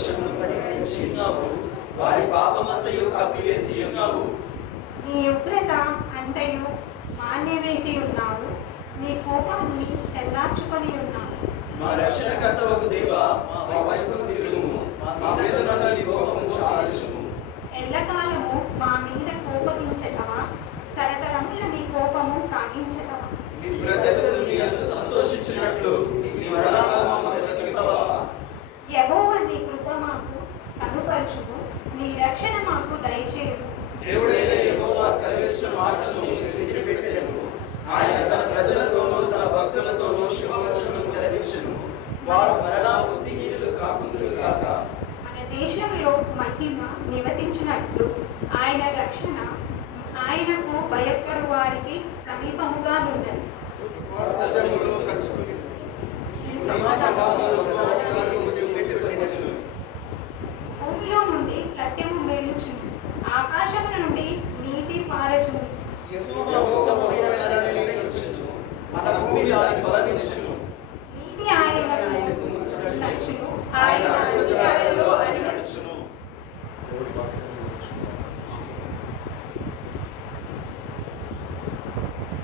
దోషమును పరిహరించి ఉన్నావు, వారి పాపమంతయు కప్పివేసి ఉన్నావు. నీ ఉగ్రత అంతయు మాన్యవేసి ఉన్నావు, నీ కోపాన్ని చల్లార్చుకొని ఉన్నావు. మా రక్షణకర్తవగు దేవా, మా వైపు తిరుగుము, మా మీద నీ కోపం చాలించుము. ఎల్లకాలము మా మీద కోపగించగవా, తరతరముల నీ కోపము సాగించగవా. నీ ప్రజలు నీ యందు సంతోషించినట్లు నీ మరణాల మమ్మల్ని బ్రతికింపవా. యెహోవా నీ కృప మాకు కనుపరచుము, నీ రక్షణ మాకు దయచేయుము. దేవుడైన యెహోవా సెలవిచ్చిన మాటను నీకు చెవిపెట్టెదను. ఆయన తన ప్రజలతోనూ తన భక్తులతోనూ శుభవచనము సెలవిచ్చును. వారు మరలా బుద్ధిహీనులు కాకుందురుగాక. మన దేశంలో మహిమ నివసించినట్లు ఆయన రక్షణ ఆయనకు భయపడు వారికి సమీపముగా ఉన్నది. సజములు కలుసుకుని ఈ సమాజాలు పెట్టుకుని భూమిలో నుండి సత్యము మేలుచును, ఆకాశముల నుండి నీతి పారచును. యెహోవా ఉత్తమమైన దానిని రక్షించును, మన భూమి దాని ఫలమిచ్చును.